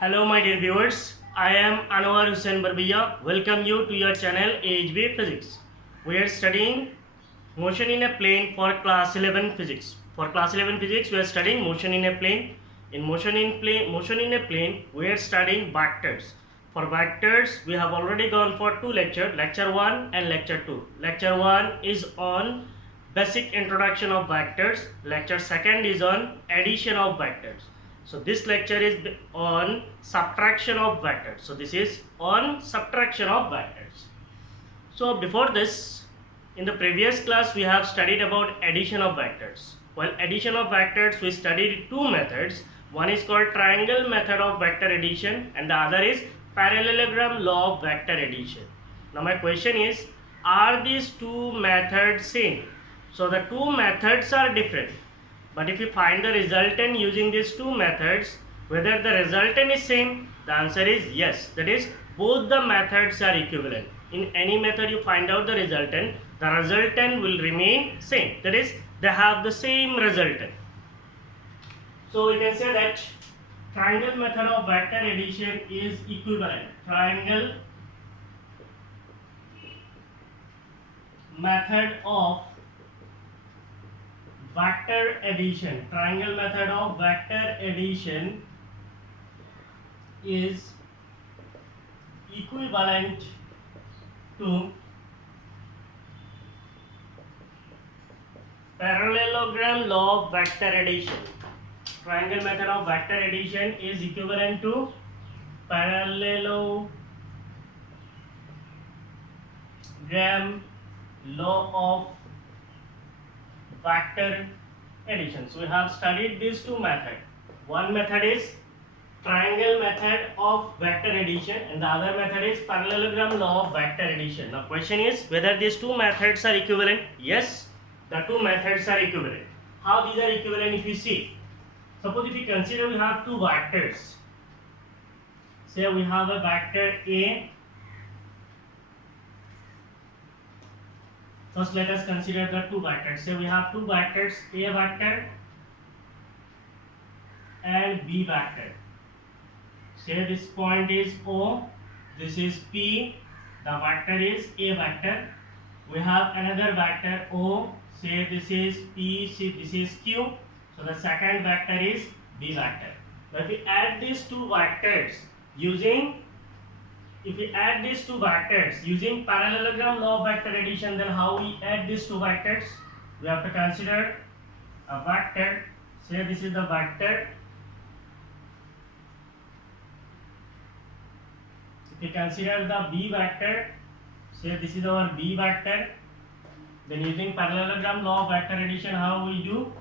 Hello, my dear viewers. I am Anwar Hussain Barbiya. Welcome you to your channel AHB Physics. We are studying motion in a plane for class 11 physics. For class 11 physics, we are studying motion in a plane. In motion in a plane, we are studying vectors. For vectors, we have already gone for two lectures, lecture 1 and lecture 2. Lecture 1 is on basic introduction of vectors. Lecture 2 is on addition of vectors. So this lecture is on subtraction of vectors. So this is on subtraction of vectors. So before this, in the previous class we have studied about addition of vectors. While addition of vectors, we studied two methods. One is called triangle method of vector addition and the other is parallelogram law of vector addition. Now my question is, are these two methods same? So the two methods are different. But if you find the resultant using these two methods, whether the resultant is same, the answer is yes. That is, both the methods are equivalent. In any method you find out the resultant will remain same. That is, they have the same resultant. So we can say that triangle method of vector addition is equivalent. Triangle method of vector addition. Triangle method of vector addition is equivalent to parallelogram law of vector addition. Triangle method of vector addition is equivalent to parallelogram law of vector addition. So we have studied these two methods. One method is triangle method of vector addition and the other method is parallelogram law of vector addition. Now question is whether these two methods are equivalent. Yes, the two methods are equivalent. How these are equivalent? If you see, suppose if you consider we have two vectors. Say we have a vector A. First let us consider the two vectors. Say we have two vectors, A vector and B vector. Say this point is O, this is P, the vector is A vector. We have another vector O, say this is P, say this is Q. So the second vector is B vector. Now if we add these two vectors using parallelogram law of vector addition, then how we add these two vectors? We have to consider a vector. Say this is the vector. If we consider the B vector, say this is our B vector, then using parallelogram law of vector addition, how we do?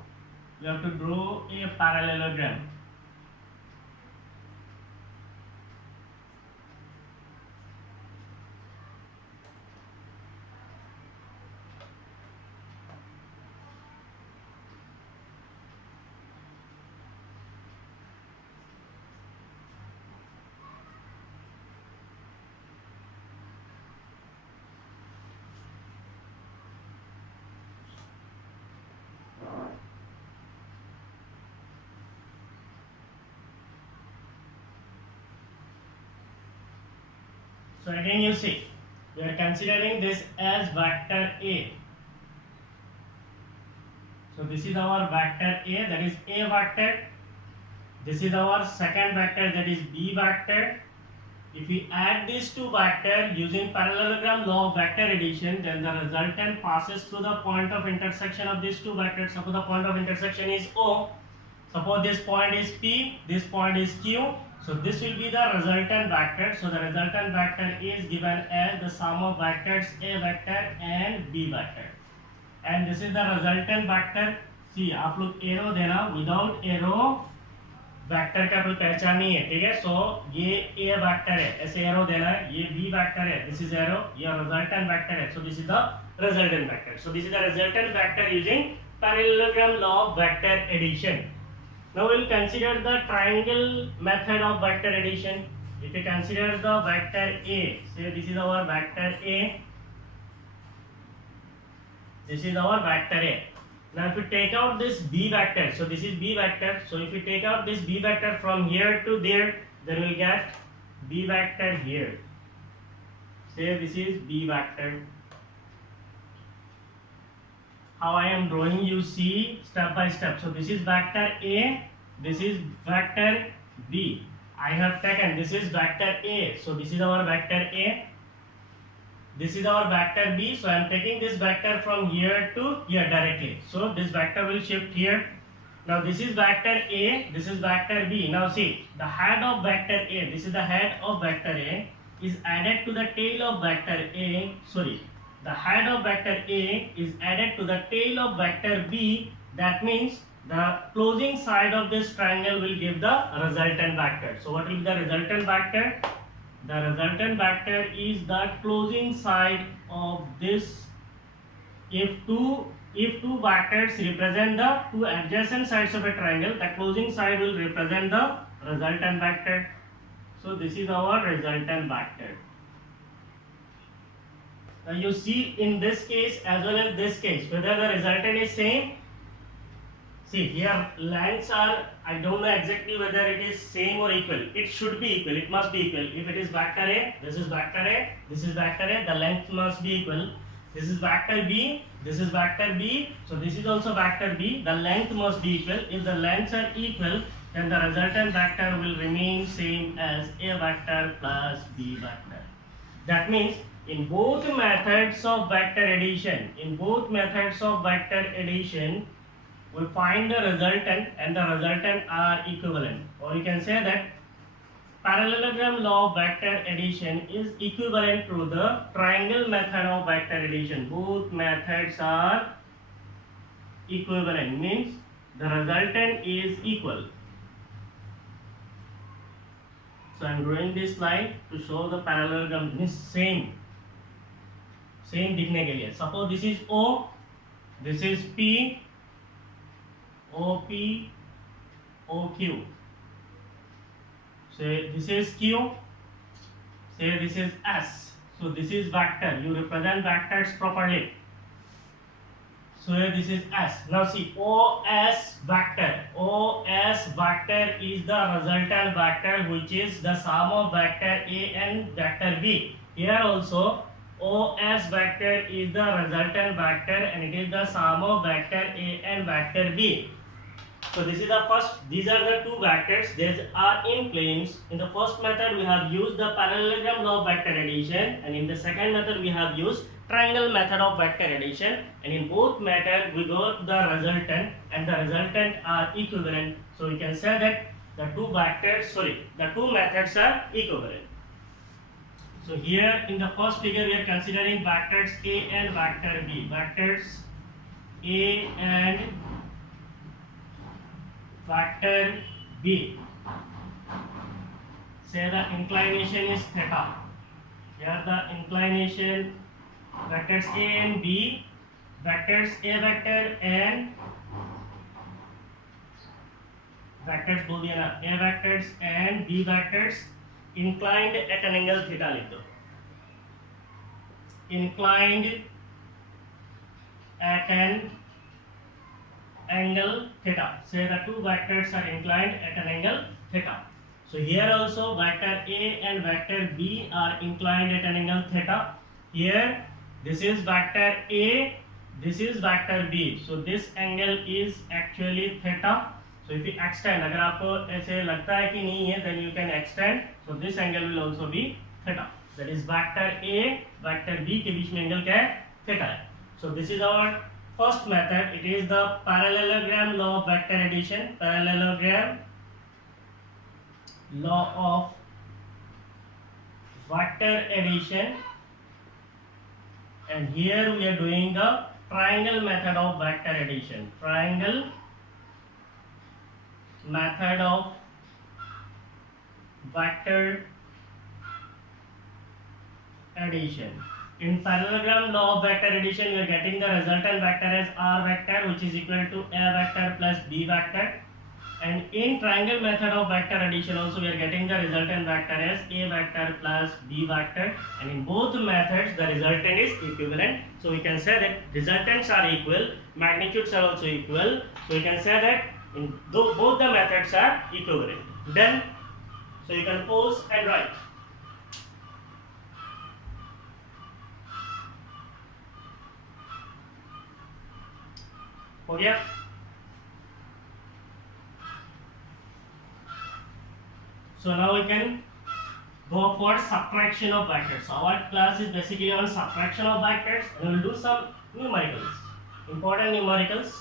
We have to draw a parallelogram. So again you see, we are considering this as vector A. So this is our vector A, that is A vector. This is our second vector, that is B vector. If we add these two vectors using parallelogram law of vector addition, then the resultant passes through the point of intersection of these two vectors. Suppose the point of intersection is O. Suppose this point is P, this point is Q. So this will be the resultant vector. So the resultant vector is given as the sum of vectors A vector and B vector. And this is the resultant vector. See, आप लोग arrow देना, without arrow vector का कोई पहचान नहीं है, ठीक है? सो ये ए वेक्टर है, ऐसे एरो देना है. ये बी वेक्टर है, दिस इज एरो. ये रिजल्टेंट वेक्टर है, so this is the resultant vector. So this is the resultant vector using parallelogram law of vector addition. Now we will consider the triangle method of vector addition. If we consider the vector A, say this is our vector A, this is our vector A. Now if you take out this B vector, so this is B vector, so if you take out this B vector from here to there, then we'll get b vector here. Say this is b vector. How I am drawing, you see step by step. So this is vector A, this is vector B. I have taken, this is vector A, so this is our vector A, this is our vector B, so I am taking this vector from here to here directly. So this vector will shift here. Now this is vector A, this is vector B. Now see, the head of vector A, this is the head of vector A, is added to the tail of vector A, the head of vector A is added to the tail of vector B. That means the closing side of this triangle will give the resultant vector. So what will be the resultant vector? The resultant vector is the closing side of this. If two vectors represent the two adjacent sides of a triangle, the closing side will represent the resultant vector. So this is our resultant vector. Now you see in this case as well as this case whether the resultant is same. See here lengths are, I don't know exactly whether it is same or equal. It should be equal, it must be equal. If it is vector A, this is vector A, this is vector A, the length must be equal. This is vector B, this is vector B, so this is also vector B, the length must be equal. If the lengths are equal, then the resultant vector will remain same as A vector plus B vector. That means in both methods of vector addition, we'll find the resultant and the resultant are equivalent. Or you can say that parallelogram law of vector addition is equivalent to the triangle method of vector addition. Both methods are equivalent, means the resultant is equal. So I am drawing this line to show the parallelogram, means same दिखने के लिए. Suppose this is O, this is P, OP, OQ. Say this is Q, say this is S. So this is vector. You represent vectors properly. So here this is S. Now see OS vector. OS vector is the resultant vector, which is the sum of vector A and vector B. Here also OS vector is the resultant vector and it is the sum of vector A and vector B. So this is the first, these are the two vectors, they are in planes. In the first method we have used the parallelogram law of vector addition, and in the second method we have used triangle method of vector addition, and in both methods we got the resultant and the resultant are equivalent. So we can say that the two methods are equivalent. So here in the first figure we are considering vectors A and vector B. Vectors A and vector B. Say the inclination is theta. Here the inclination, vectors A and B, vectors A vector and vectors बोल दिया ना, A vectors and B vectors inclined at an angle theta लिख दो. Inclined at an angle theta. Say the two vectors are inclined at an angle theta. So here also vector A and vector B are inclined at an angle theta. Here this is vector A, this is vector B. So this angle is actually theta. So if you extend, अगर आपको ऐसे लगता है कि नहीं है, then you can extend. So this angle will also be theta. That is vector A, vector B के बीच में angle क्या है? Theta है. So this is our first method. It is the parallelogram law of vector addition. Parallelogram law of vector addition. And here we are doing the triangle method of vector addition. Triangle method of vector addition. In parallelogram law of vector addition, you are getting the resultant vector as R vector, which is equal to A vector plus B vector. And in triangle method of vector addition also we are getting the resultant vector as A vector plus B vector. And in both methods the resultant is equivalent. So we can say that resultants are equal, magnitudes are also equal. So we can say that in both the methods are equivalent. Then So you can pause and write. हो गया? So now we can go for subtraction of vectors. Our class is basically on subtraction of vectors. We will do some numericals, important numericals.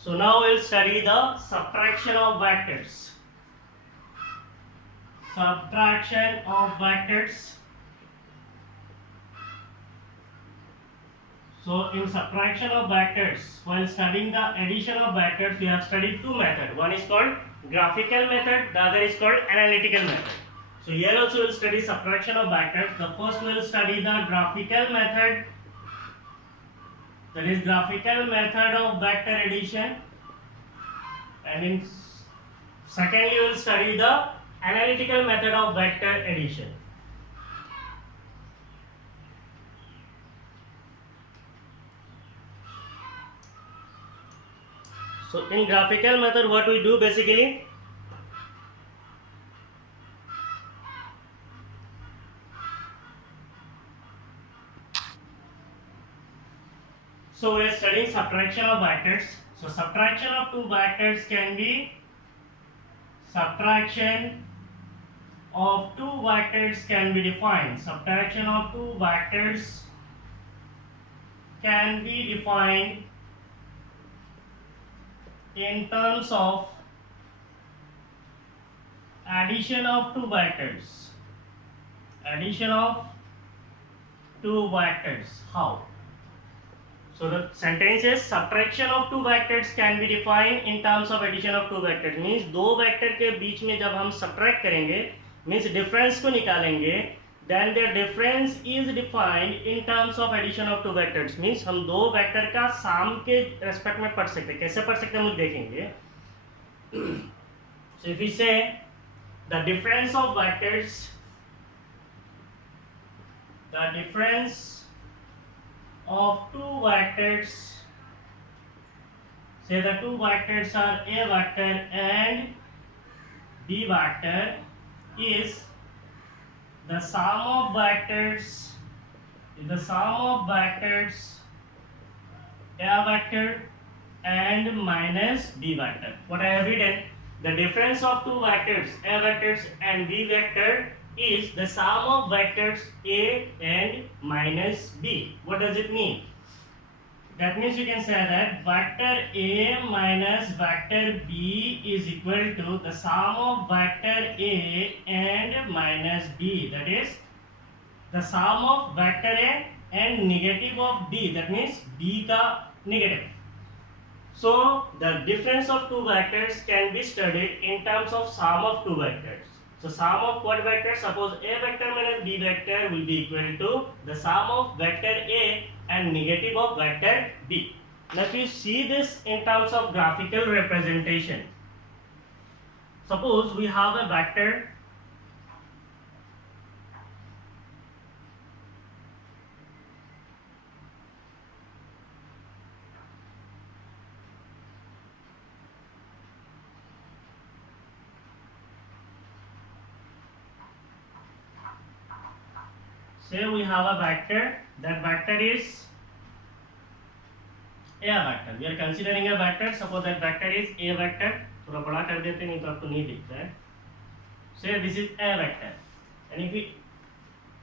So now we will study the subtraction of vectors. Subtraction of vectors. So in subtraction of vectors, while studying the addition of vectors, we have studied two methods. One is called graphical method, the other is called analytical method. So here also we will study subtraction of vectors. The first we will study the graphical method. That is graphical method of vector addition. And in secondly we will study the analytical method of vector addition. So in graphical method, what we do basically, so we are studying subtraction of vectors. So subtraction of two vectors can be subtraction of two vectors can be defined. Subtraction of two vectors can be defined in terms of addition of two vectors. Addition of two vectors. How? So the sentence is subtraction of two vectors can be defined in terms of addition of two vectors. Means दो vector के बीच में जब हम subtract करेंगे, means difference को निकालेंगे, then the difference is defined in terms of addition of two vectors. Means हम दो वेक्टर का sum के respect में पढ़ सकते हैं. कैसे पढ़ सकते हैं हम देखेंगे. So if we say the difference of vectors, the difference of two vectors, say the two vectors are A vector and B vector, is the sum of vectors, A vector and minus B vector. What I have written, the difference of two vectors A vectors and B vector is the sum of vectors A and minus B. What does it mean? That means you can say that vector A minus vector B is equal to the sum of vector A and minus B. That is the sum of vector A and negative of B. That means B ka negative. So the difference of two vectors can be studied in terms of sum of two vectors. So sum of what vector? Suppose A vector minus B vector will be equal to the sum of vector A and negative of vector B. Now if you see this in terms of graphical representation, suppose we have a vector say we have a vector, that vector is A vector. We are considering a vector, suppose that vector is A vector. थोड़ा बड़ा कर देते नहीं तो आपको नहीं दिखता है. Say this is A vector, and if we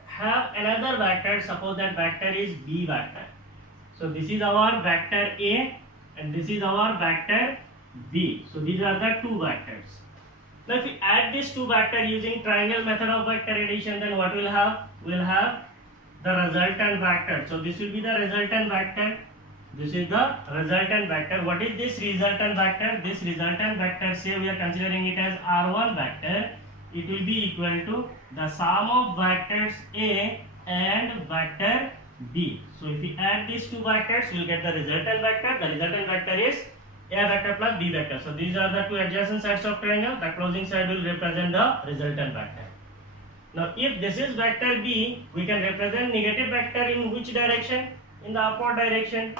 have another vector, suppose that vector is B vector. So this is our vector A and this is our vector B. So these are the two vectors. Now if we add these two vectors using triangle method of vector addition, then what we'll have? We'll have the resultant vector. So this will be the resultant vector. This is the resultant vector. What is this resultant vector? This resultant vector, say we are considering it as R1 vector. It will be equal to the sum of vectors A and vector B. So if we add these two vectors, we will get the resultant vector. The resultant vector is A vector plus B vector. So these are the two adjacent sides of triangle. The closing side will represent the resultant vector. Now if this is vector b, we can represent negative vector in which direction? In the upward direction.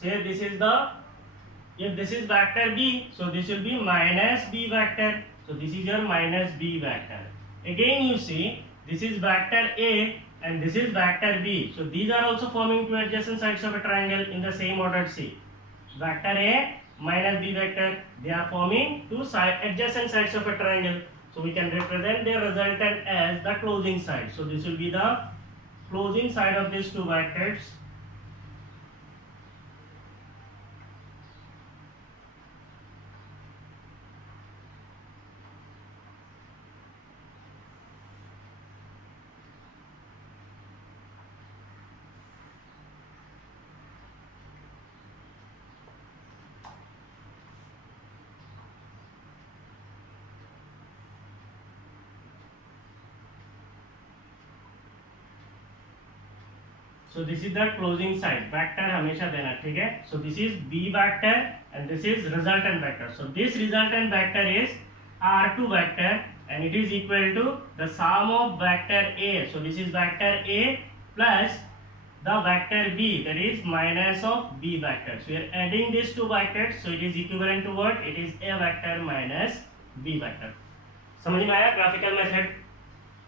Say this is the, if this is vector b, so this will be minus b vector. So this is your minus b vector. Again you see, this is vector a and this is vector b. So these are also forming two adjacent sides of a triangle in the same order C. Vector a minus b vector, they are forming two adjacent sides of a triangle. So we can represent their resultant as the closing side. So this will be the closing side of these two vectors. So this is the closing side. Vector हमेशा देना, ठीक है? So this is b vector and this is resultant vector. So this resultant vector is r2 vector and it is equal to the sum of vector a. So this is vector a plus the vector b, that is minus of b vector. So we are adding these two vectors. So it is equivalent to what? It is a vector minus b vector. समझ में आया graphical method?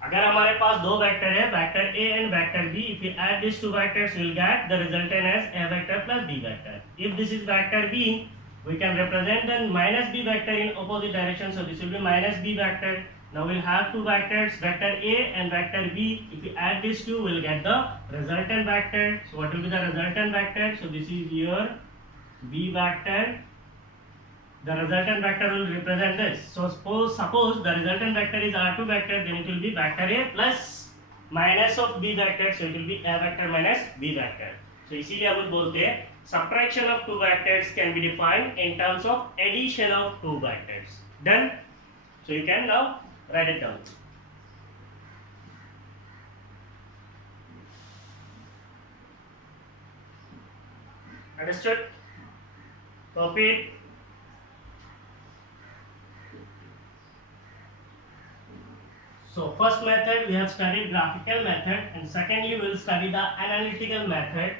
अगर हमारे पास दो vector है, vector a and vector b, if we add these two vectors, we will get the resultant as a vector plus b vector. If this is vector b, we can represent the minus b vector in opposite direction. So this will be minus b vector. Now we'll have two vectors, vector a and vector b. If we add these two, we'll get the resultant vector. So what will be the resultant vector? So this is your b vector. The resultant vector will represent this. So suppose the resultant vector is r2 vector, then it will be vector a plus minus of b vector. So it will be a vector minus b vector. So इसीलिए हम बोलते हैं subtraction of two vectors can be defined in terms of addition of two vectors. Done? So you can now write it down. Understood? Copy it. So first method we have studied graphical method and secondly we will study the analytical method.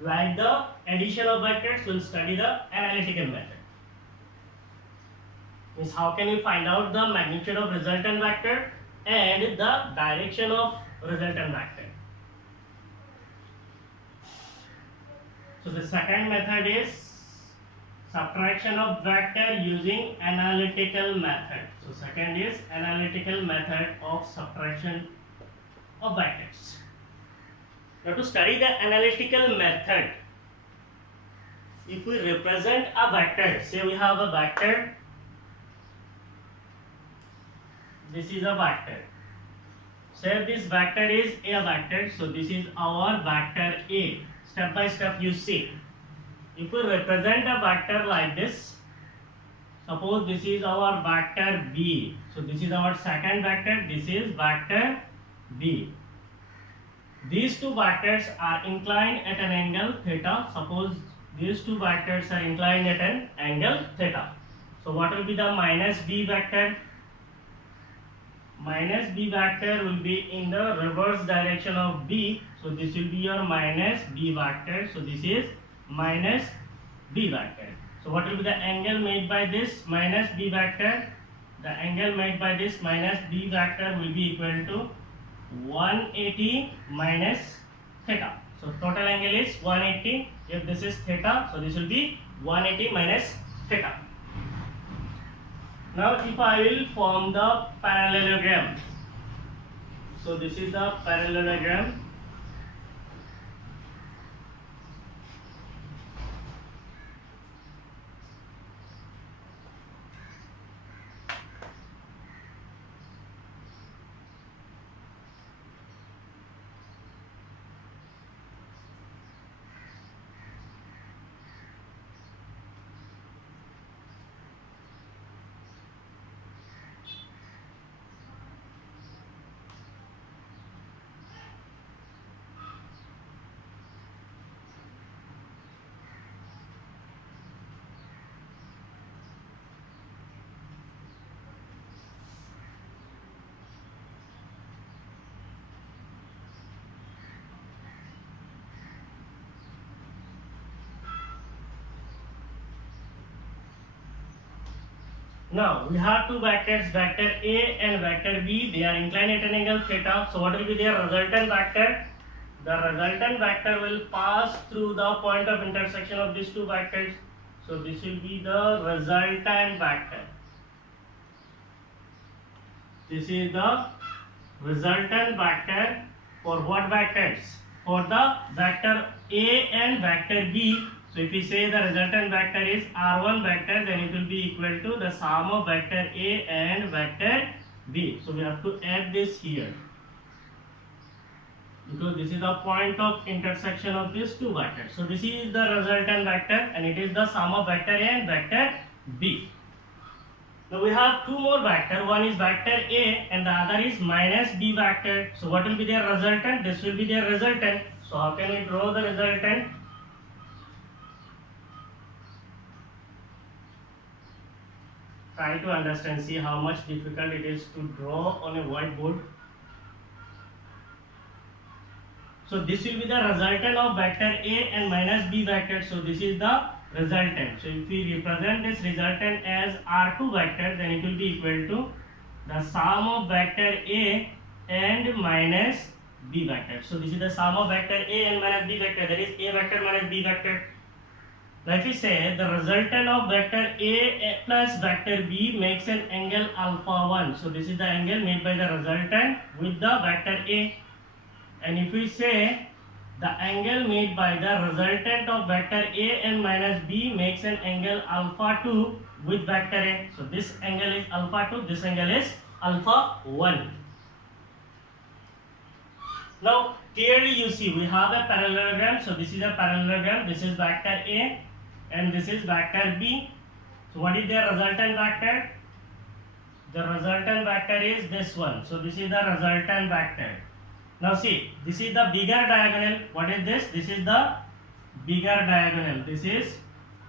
Like the addition of vectors, we will study the analytical method. Means how can you find out the magnitude of resultant vector and the direction of resultant vector. So the second method is subtraction of vector using analytical method. So second is analytical method of subtraction of vectors. Now to study the analytical method, if we represent a vector, say we have a vector, this is a vector. Say this vector is a vector, so this is our vector A. Step by step you see. If we represent a vector like this, suppose this is our vector B. So this is our second vector, this is vector B. These two vectors are inclined at an angle theta. Suppose these two vectors are inclined at an angle theta. So what will be the minus B vector? Minus B vector will be in the reverse direction of B. So this will be your minus B vector. So this is minus B vector. So what will be the angle made by this minus B vector? The angle made by this minus B vector will be equal to 180 minus theta. So total angle is 180. If this is theta, so this will be 180 minus theta. Now if I will form the parallelogram. So this is the parallelogram. Now we have two vectors, vector A and vector B. They are inclined at an angle theta. So what will be their resultant vector? The resultant vector will pass through the point of intersection of these two vectors. So this will be the resultant vector. This is the resultant vector for what vectors? For the vector A and vector B. So if we say the resultant vector is R1 vector, then it will be equal to the sum of vector A and vector B. So we have to add this here, because this is the point of intersection of these two vectors. So this is the resultant vector and it is the sum of vector A and vector B. Now we have two more vectors. One is vector A and the other is minus B vector. So what will be their resultant? This will be their resultant. So how can we draw the resultant? Try to understand, see how much difficult it is to draw on a whiteboard. So this will be the resultant of vector A and minus B vector. So this is the resultant. So if we represent this resultant as R2 vector, then it will be equal to the sum of vector A and minus B vector. So this is the sum of vector A and minus B vector, that is A vector minus B vector. Now if we say the resultant of vector A plus vector B makes an angle alpha 1. So this is the angle made by the resultant with the vector A. And if we say the angle made by the resultant of vector A and minus B makes an angle alpha 2 with vector A. So this angle is alpha 2, this angle is alpha 1. Now clearly you see we have a parallelogram. So this is a parallelogram, this is vector A and this is vector B. So what is their resultant vector? The resultant vector is this one. So this is the resultant vector. Now see, this is the bigger diagonal. What is this? This is the bigger diagonal. This is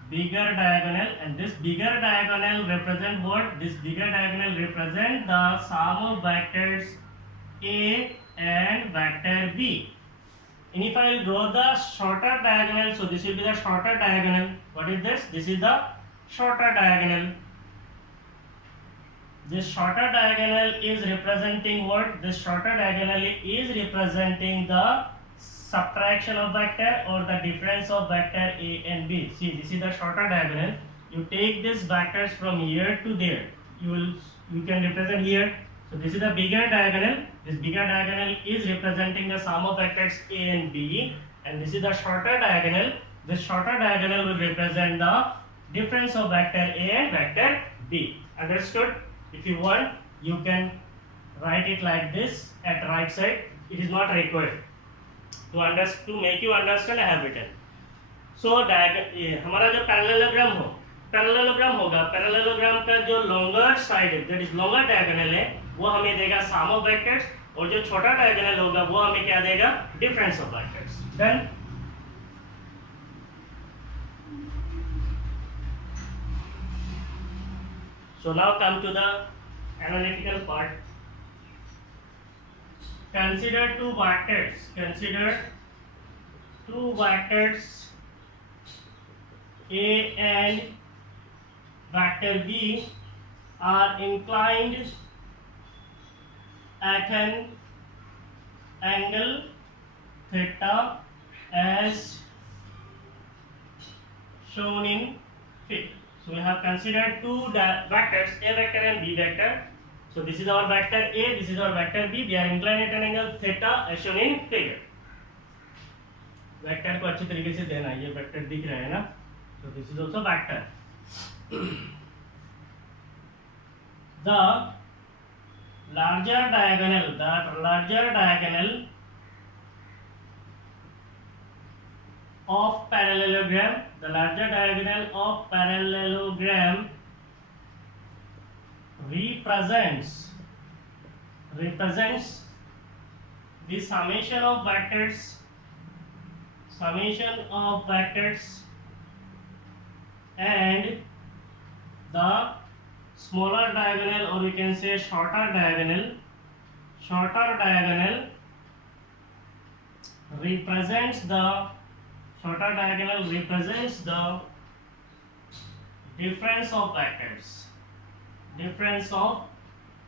bigger diagonal, and this bigger diagonal represent what? This bigger diagonal represent the sum of vectors A and vector B. And if I will draw the shorter diagonal, so this will be the shorter diagonal. What is this? This is the shorter diagonal. This shorter diagonal is representing what? This shorter diagonal is representing the subtraction of vector or the difference of vector A and B. See, this is the shorter diagonal. You take these vectors from here to there. You can represent here. So this is the bigger diagonal. This bigger diagonal is representing the sum of vectors A and B, and this is the shorter diagonal. This shorter diagonal will represent the difference of vector A and vector B. Understood? If you want, you can write it like this at right side. It is not required. To make you understand, I have written. So हमारा जो parallelogram होगा, parallelogram का जो longer side है, that is longer diagonal है, वो हमें देगा सम ऑफ वेक्टर्स, और जो छोटा डायगोनल होगा वो हमें क्या देगा? Difference of vectors. Done. So now come to the analytical part. Consider two vectors. A and vector B are inclined at an angle theta as shown in figure. So we have considered two vectors, A vector and B vector. So this is our vector A, this is our vector B. They are inclined at an angle theta as shown in figure. Vector को अच्छी तरीके से देना, ये vector दिख रहा है ना, so this is also vector. The larger diagonal of parallelogram represents the summation of vectors and the smaller diagonal, or we can say shorter diagonal represents the difference of vectors. difference of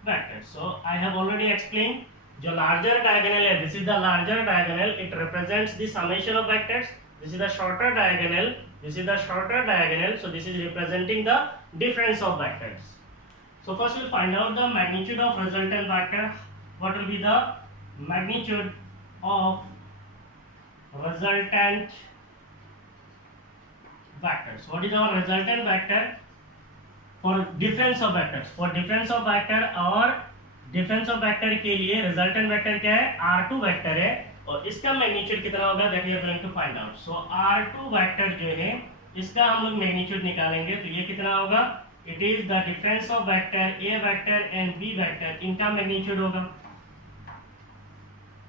vectors. So I have already explained. जो larger diagonal है, this is the larger diagonal. It represents the summation of vectors. This is the shorter diagonal. This is the shorter diagonal. So this is representing the difference of vectors. So first we'll find out the magnitude of resultant vector. What will be the magnitude of resultant vectors? What is our resultant vector for difference of vectors? For difference of vector और difference of vector के लिए resultant vector क्या है? R2 vector है और इसका magnitude कितना होगा? That we are going to find out. So R2 vector जो है इसका हम लोग magnitude निकालेंगे तो ये कितना होगा? It is the difference of vector A vector and B vector, इनका magnitude होगा.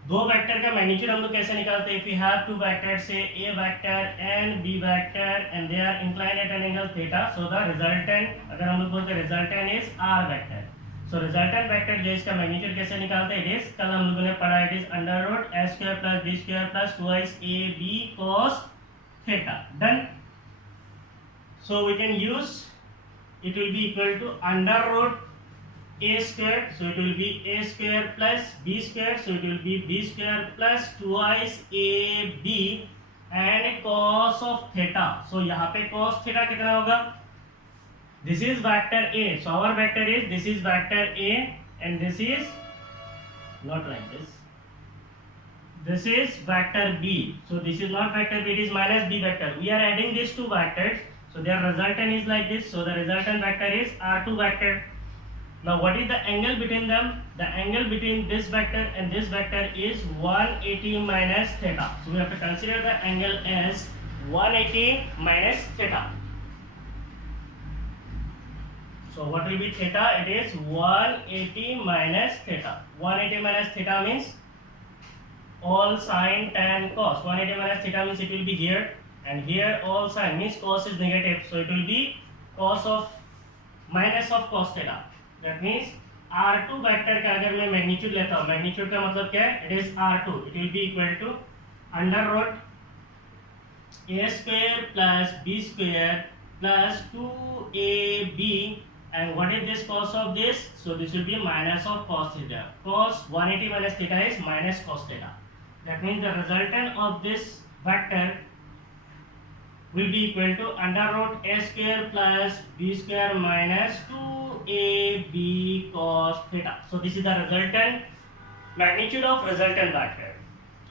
दो वेक्टर का मैग्नीट्यूड हम लोग कैसे निकालते हैं? If we have two vectors, say A vector and B vector, and they are inclined at an angle theta, so the resultant, अगर हम लोग बोलते हैं resultant is R vector. So resultant vector जो इसका मैग्नीट्यूड कैसे निकालते हैं? It is कल हम लोगों ने पढ़ा, it is under root a square plus b square plus twice ab cos theta. Done. So we can use, it will be equal to under root a square, so it will be a square plus b square, so it will be b square plus twice ab and cos of theta. So यहाँ पे cos theta कितना होगा? This is vector A, so our vector is, this is vector A and this is not like this. This is vector B, so this is not vector B, it is minus B vector. We are adding these two vectors, so their resultant is like this. So the resultant vector is R2 vector. Now what is the angle between them? The angle between this vector and this vector is 180 minus theta. So we have to consider the angle as 180 minus theta. So what will be theta? It is 180 minus theta. 180 minus theta means all sine tan cos. 180 minus theta means it will be here, and here all sine means cos is negative, so it will be cos of minus of cos theta. That means R2 vector का अगर मैं magnitude लेता हूँ, magnitude का मतलब क्या है? It is R2. It will be equal to under root a square plus b square plus 2ab, and what is this cos of this? So this will be minus of cos theta. Cos 180 minus theta is minus cos theta. That means the resultant of this vector will be equal to under root a square plus b square minus 2ab cos theta. So this is the resultant magnitude of resultant vector.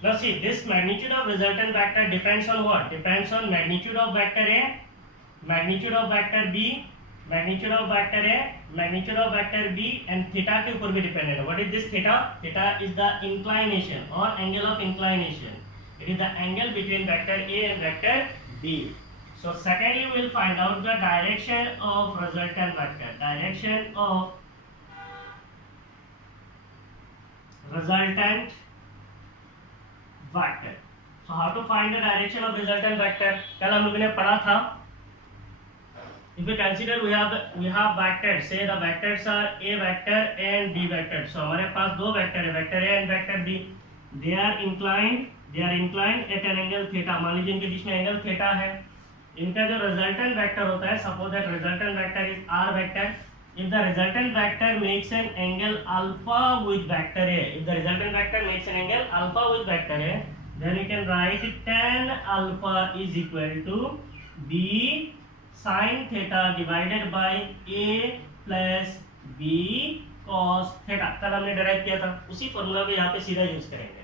Now see, this magnitude of resultant vector depends on what? Depends on magnitude of vector A, magnitude of vector B, magnitude of vector A, magnitude of vector B, and theta के ऊपर भी dependent है. What is this theta? Theta is the inclination or angle of inclination. It is the angle between vector A and vector B. So secondly, we will find out the direction of resultant vector. Direction of resultant vector. So how to find the direction of resultant vector? कल हम लोगों ने पढ़ा था. If we consider we have vectors, say the vectors are A vector and B vector. So हमारे पास दो vector है, vector A and vector B. They are inclined at an angle theta. मान लीजिए इनके बीच में angle theta है. इनका जो resultant vector होता है, suppose that resultant vector is R vector. If the resultant vector makes an angle alpha with vector A, if the resultant vector makes an angle alpha with vector A, then we can write tan alpha is equal to B sin theta divided by A plus B cos theta. कल हमने derive किया था, उसी formula को यहाँ पे सीधा use करेंगे.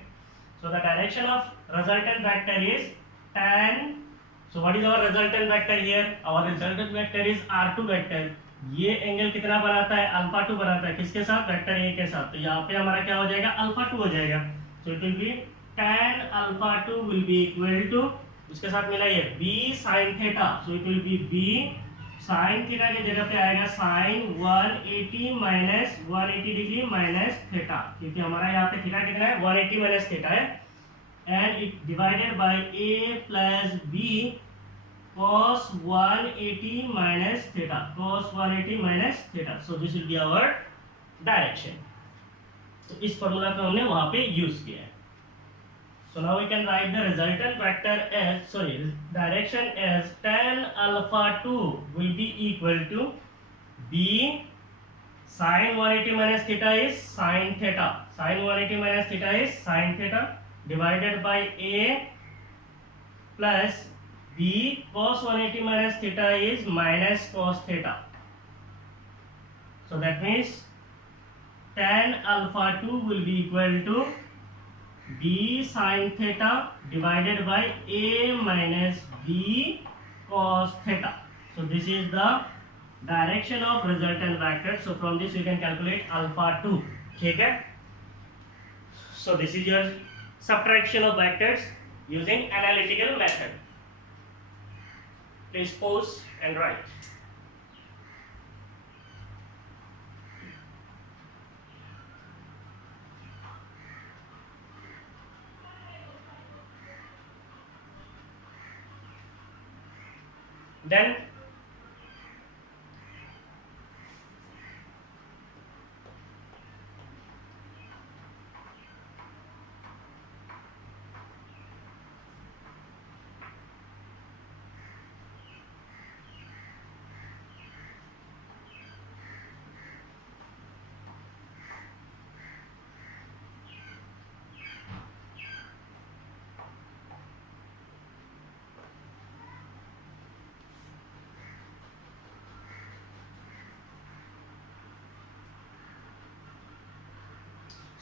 So the direction of resultant vector is tan. So what is our resultant vector here? Our resultant vector is R2 vector. ये एंगल कितना बनाता है? अल्फा 2 बनाता है. किसके साथ? वेक्टर ए के साथ. तो यहाँ पे हमारा क्या हो जाएगा? अल्फा 2 हो जाएगा. So it will be tan alpha 2 will be equal to, उसके साथ मिला ये b sin theta. So it will be b sin theta की जगह पे आएगा sin 180 minus 180 degree minus theta, क्योंकि हमारा यहाँ पे थीटा कितना है? 180 minus theta है, and it divided by a plus b cos 180 minus theta. Cos 180 minus theta. So this will be our direction. तो इस फॉर्मूला को हमने वहां पे यूज किया है. So now we can write the resultant vector as, direction as tan alpha 2 will be equal to b Sin 180 minus theta is sin theta. Sin 180 minus theta is sin theta divided by A plus B cos 180 minus theta is minus cos theta. So that means tan alpha 2 will be equal to B sin theta divided by A minus B cos theta. So this is the direction of resultant vector. So from this we can calculate alpha 2. ठीक है? So this is your subtraction of vectors using analytical method. Please pause and write. Then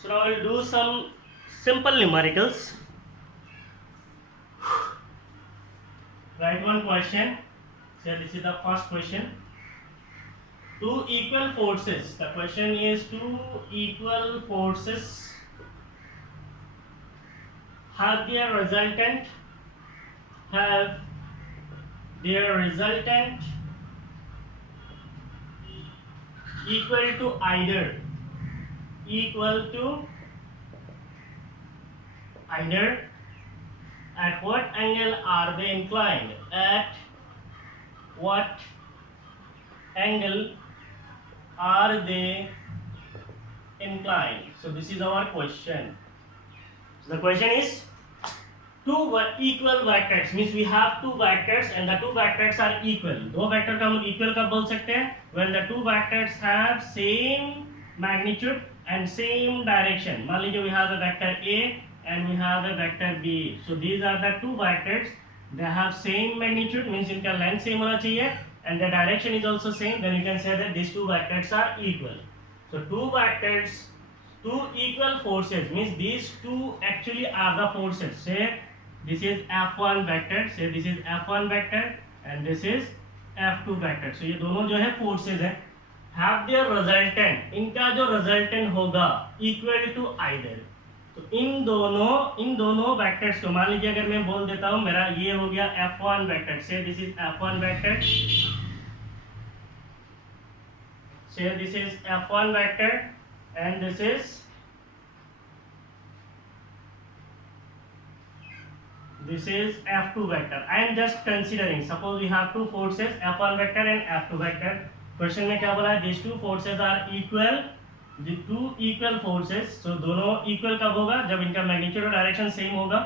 so now I will do some simple numericals. Write one question. So this is the first question. Two equal forces. The question is two equal forces have their resultant equal to either at what angle are they inclined? At what angle are they inclined? So this is our question. So the question is two equal vectors, means we have two vectors and the two vectors are equal. दो vector का हम equal कब बोल सकते हैं? When the two vectors have same magnitude and same direction. मान लीजिए we have a vector A and we have a vector B. So these are the two vectors. They have same magnitude, means इनका length same होना चाहिए and the direction is also same. Then you can say that these two vectors are equal. So two vectors, two equal forces, means these two actually are the forces. Say this is F1 vector. Say this is F1 vector and this is F2 vector. So ये दोनों जो है forces है. Have their resultant, इनका जो resultant होगा equal to either. तो इन दोनों वेक्टर्स को मान लीजिए अगर मैं बोल देता हूं मेरा ये हो गया F1 वेक्टर. से दिस इज F1 वेक्टर. से this is F1 vector and this is F2 vector. I am just considering, suppose we have two forces F1 vector and F2 vector. Question में क्या बोला है? These two forces are equal. The two equal forces. So दोनों equal कब होगा? जब इनका magnitude और direction same होगा.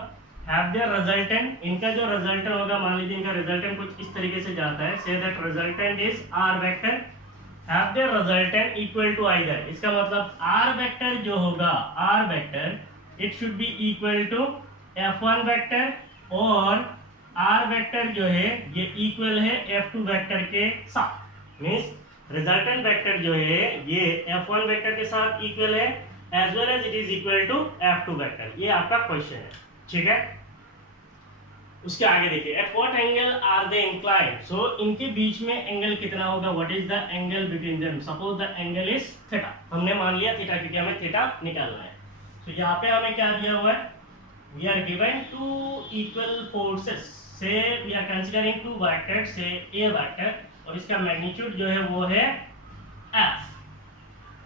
Have their resultant. इनका जो resultant होगा, मान लीजिए इनका resultant कुछ इस तरीके से जाता है. Say that resultant is R vector. Have their resultant equal to either. इसका मतलब R vector जो होगा, R vector, it should be equal to F1 vector और R vector जो है ये equal है F2 vector के साथ. Means रिजल्टेंट वेक्टर जो है ये F1 वेक्टर के साथ इक्वल है as well as it is equal to F2 vector. ये आपका क्वेश्चन है. ठीक है, उसके आगे देखिए. At what angle are they inclined. So इनके बीच में एंगल कितना होगा? What is the angle between them? Suppose the angle is theta. हमने मान लिया थीटा क्योंकि हमें थीटा निकालना है. तो यहाँ पे हमें क्या दिया हुआ है? We are given two equal forces. Say we are considering two vector. Say a vector और इसका मैग्नीट्यूड जो है वो है F.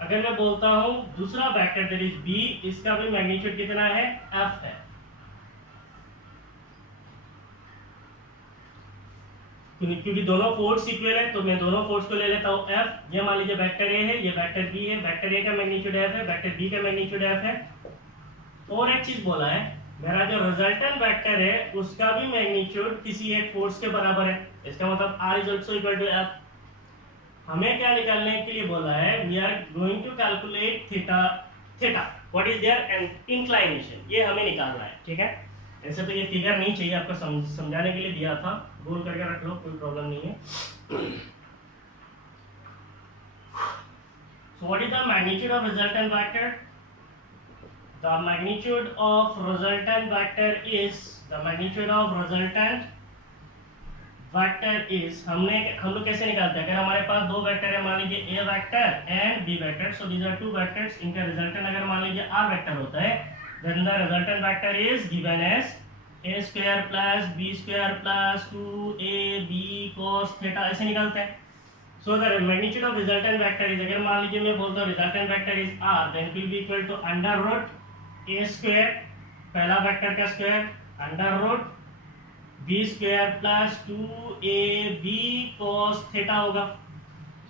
अगर मैं बोलता हूं दूसरा वेक्टर दैट इज B, इसका भी मैग्नीट्यूड कितना है? F है. क्योंकि दोनों फोर्स इक्वल है तो मैं दोनों फोर्स को ले लेता हूं F. ये मान लीजिए वेक्टर A है, ये वेक्टर B है. वेक्टर A का मैग्नीट्यूड F है, वेक्टर B का मैग्नीट्यूड F है. और एक चीज बोला है, मेरा जो रिजल्टेंट वेक्टर है उसका भी मैग्नीट्यूड किसी एक फोर्स के बराबर है. इसका मतलब R is also equal to F. हमें क्या निकालने के लिए बोला है, we are going to calculate theta, theta what is their inclination, ये हमें निकालना है, ठीक है। ऐसे तो ये फिगर नहीं चाहिए आपको, समझाने के लिए दिया था, गोल करके रख लो, कोई प्रॉब्लम नहीं है। So what is the magnitude of resultant vector? The magnitude of resultant vector is, the magnitude of resultant vector is, हम लोग कैसे निकालते हैं, अगर हमारे पास दो वेक्टर है, मान लीजिए a vector and b vector, so these are two vectors, इनका रिजल्टेंट अगर मान लीजिए r वेक्टर होता है, then the resultant vector is given as a square plus b square plus 2ab cos theta, ऐसे निकालते हैं। So the magnitude of resultant vector is, अगर मान लीजिए मैं बोलता हूँ resultant vector is r, then it will be equal to under root a square, पहला वेक्टर का square, under root b square plus 2ab cos theta होगा।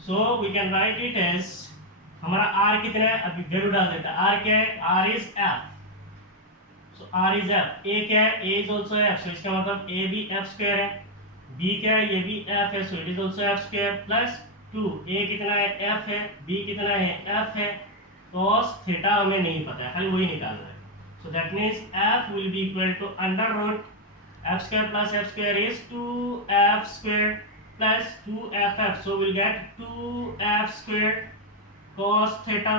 So we can write it as, हमारा r कितना है, अभी value डाल देता है, r क्या है, r is f, so r is f, a क्या है, a is also f, so इसका मतलब a भी f square है, b क्या है, ये भी f है, so it is also f square plus 2, a कितना है, f है, b कितना है, f है, cos थीटा हमें नहीं पता है, खाली वही निकालना है। so that means f will be equal to under root f square plus f square is 2f square plus 2ff, so we'll get 2f square cos theta,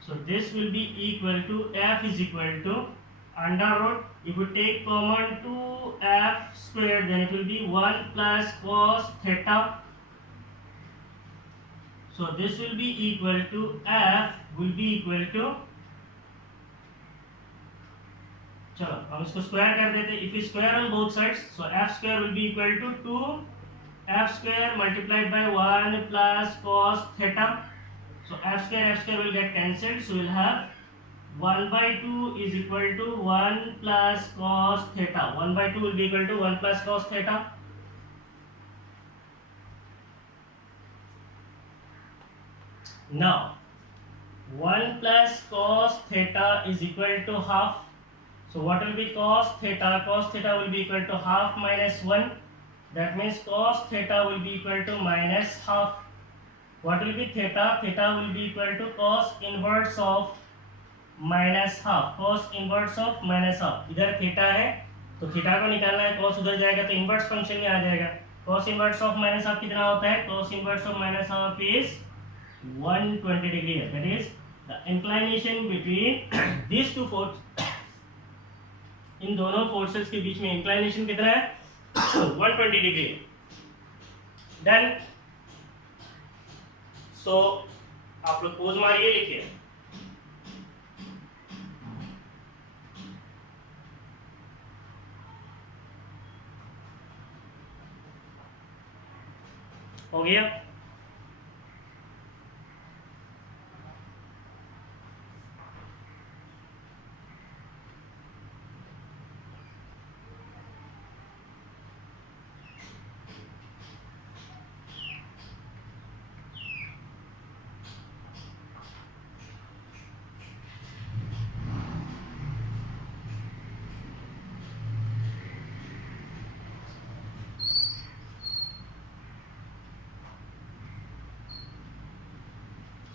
so this will be equal to, f is equal to under root, if you take common 2f square, then it will be 1 plus cos theta, so this will be equal to, f will be equal to, चलो हम इसको square कर देते हैं, if you square on both sides, so f square will be equal to 2f square multiplied by 1 plus cos theta, so f square will get cancelled, so we'll have 1 by 2 is equal to 1 plus cos theta, 1 by 2 will be equal to 1 plus cos theta, now 1 plus cos theta is equal to half, so what will be cos theta, cos theta will be equal to half minus 1, that means cos theta will be equal to minus half, what will be theta, theta will be equal to cos inverse of minus half, cos inverse of minus half, इधर theta है तो theta को निकालना है, cos उधर जाएगा तो inverse function में आ जाएगा, cos inverse of minus half कितना होता है, cos inverse of minus half is 120 degree है, that is the inclination between these two force, इन दोनों फोर्सेस के बीच में इंक्लाइनेशन कितना है 120 डिग्री। देन सो आप लोग पोज मारिए, लिखिए हो गया।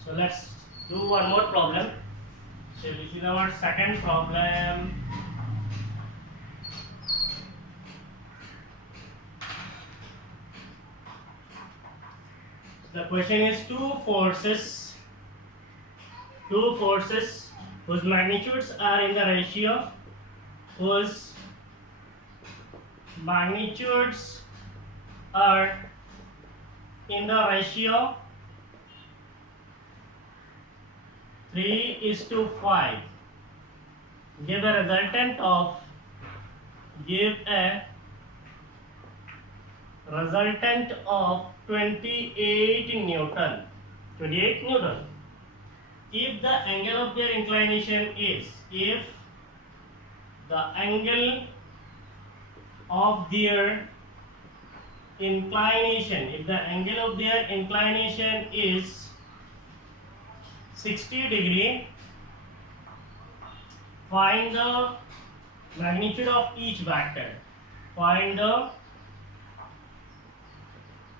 So let's do one more problem. So this is our second problem. The question is two forces whose magnitudes are in the ratio, whose magnitudes are in the ratio 3:5, give a resultant of 28 Newton. 28 Newton. If the angle of their inclination is, if the angle of their inclination is 60 degree, find the magnitude of each vector. Find the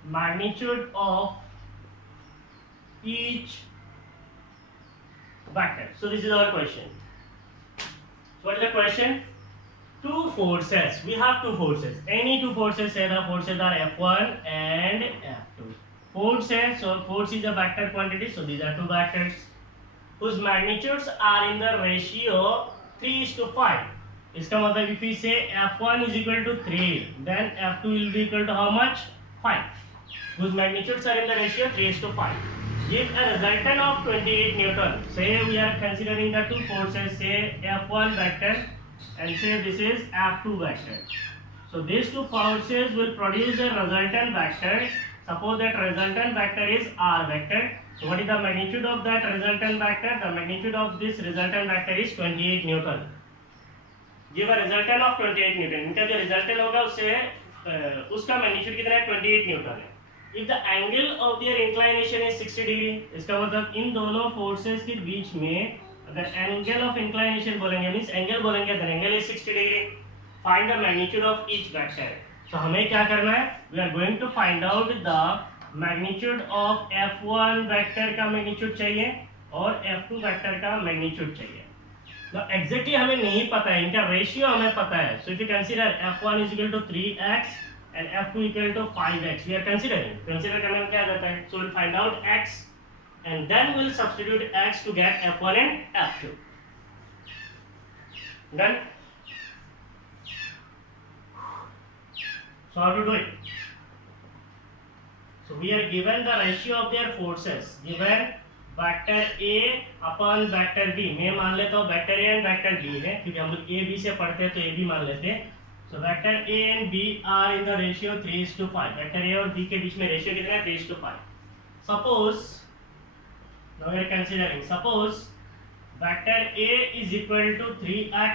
magnitude of each vector. So this is our question. So what is the question? Two forces. We have two forces. Any two forces. Say the forces are F1 and F2. Forces. So force is a vector quantity. So these are two vectors whose magnitudes are in the ratio 3:5. इसका मतलब if we say F1 is equal to 3, then F2 will be equal to how much? 5. Whose magnitudes are in the ratio 3:5. Give a resultant of 28 Newton. Say we are considering the two forces. Say F1 vector and say this is F2 vector. So these two forces will produce a resultant vector. Suppose that resultant vector is R vector. So what is the magnitude of that resultant vector? The magnitude of this resultant vector is 28 Newton. Give a resultant of 28 Newton. इनका जो resultant होगा उससे उसका magnitude कितना है? 28 Newton है. If the angle of their inclination is 60 degree, इसका मतलब इन दोनों forces के बीच में अगर angle of inclination बोलेंगे means angle बोलेंगे then angle is 60 degree. Find the magnitude of each vector. So हमें क्या करना है? We are going to find out the magnitude of F1 vector का magnitude चाहिए और F2 vector का magnitude चाहिए. Now exactly हमें नहीं पता है, इनका ratio हमें पता है. So if you consider F1 is equal to 3x and F2 equal to 5x, we are considering. Consider करने में क्या जाता है? So we'll find out x and then we'll substitute x to get F1 and F2. Done? So how to do it? So we are given the ratio of their forces. Given vector A upon vector B. मैं मान लेता हूँ vector A and vector B है क्योंकि हम लोग A B से पढ़ते हैं तो A B मान लेते हैं. So vector A and B are in the ratio 3:5. Vector A और B के बीच में ratio कितना है? 3:5. Suppose now we are considering. Suppose vector A is equal to 3x